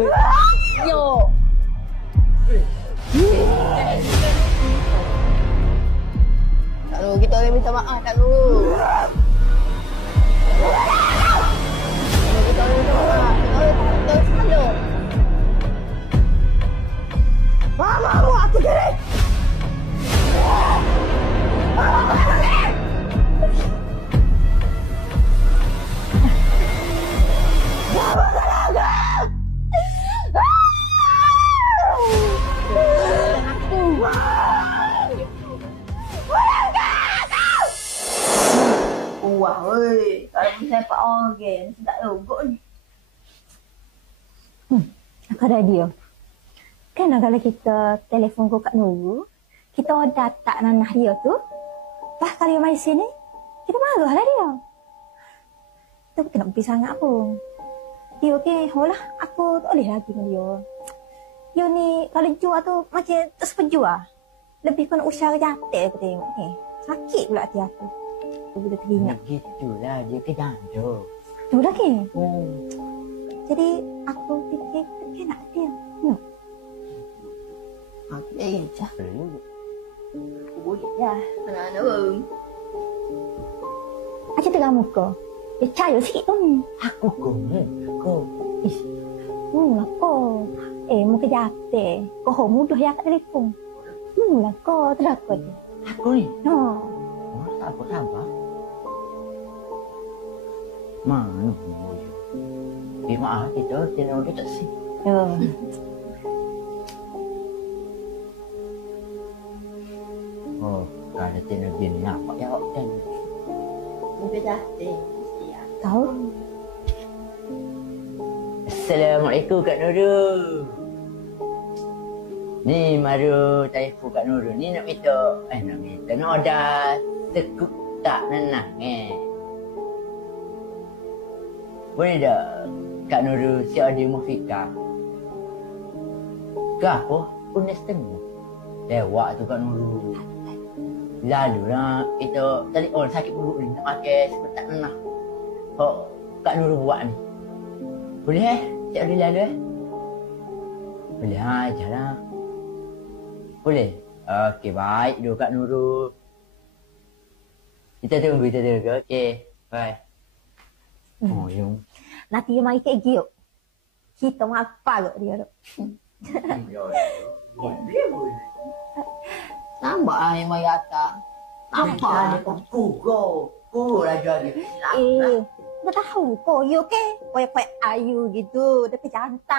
Yo. Tak tahu, kita orang minta maaf tak tahu. Kita orang minta maaf. Kita orang salah. Mama, aku kira. Wah, weh. Kalau misalnya Pak Organ, sedap logok ni. Apa radio? Kan kalau kita telefon ke Kak Nurul, kita order tak nanah dia tu, pas kali dia mai sini, kita marah lah dia. Kita bukan nak pergi sangat pun. Dia okey, holah aku tak boleh lagi dengan dia. Dia ni kalau jual tu macam tak sepejuah. Lebih kena usaha jatuh aku tengok ni. Sakit pula hati aku. Bila teringat. Gitulah dia kejanda. Tu lagi. Jadi aku fikir kita nak dia. No. Aku je. Aku boleh lah. Anak-anak pun. Macam tengah muka. Dia cahaya sikit pun. Aku aku. Ish. Aku. Muka jatuh. Kau mudah ya kat telefon. Aku terakut. Aku ni. No. Oh, apa sabar. Mana ni? Maaf kita tino dia tak sih. Ya. Oh, kalau tino dia ni nampak ya kan. Muka jatuh. Mesti ya. Tahu? Assalamualaikum Kak Nurul. Ni maru telefon Kak Nurul ni nak minta nak order tekuk tak nanah Boleh tak Kak Nurul si ada Mufiqah? Ke apa? Pun dah setengah. Lewat tu Kak Nurul. Lalu lah itu tadi sakit perut ni nak makan sepetak nanah. Kak Nurul buat ni. Boleh si ada lalu Boleh ajalah. Boleh? Okey, baik dulu Kak Nurul. Kita tunggu. Okey, bye. Oh, yung. Nanti dia mari kat giok. Kita apa kat dia tu. Nampak lah yang mari atas. Nampak lah dia. Kuro lah jual dia. Dah tahu kau, you okey? Koyak-koyak ayu gitu, tapi jantan.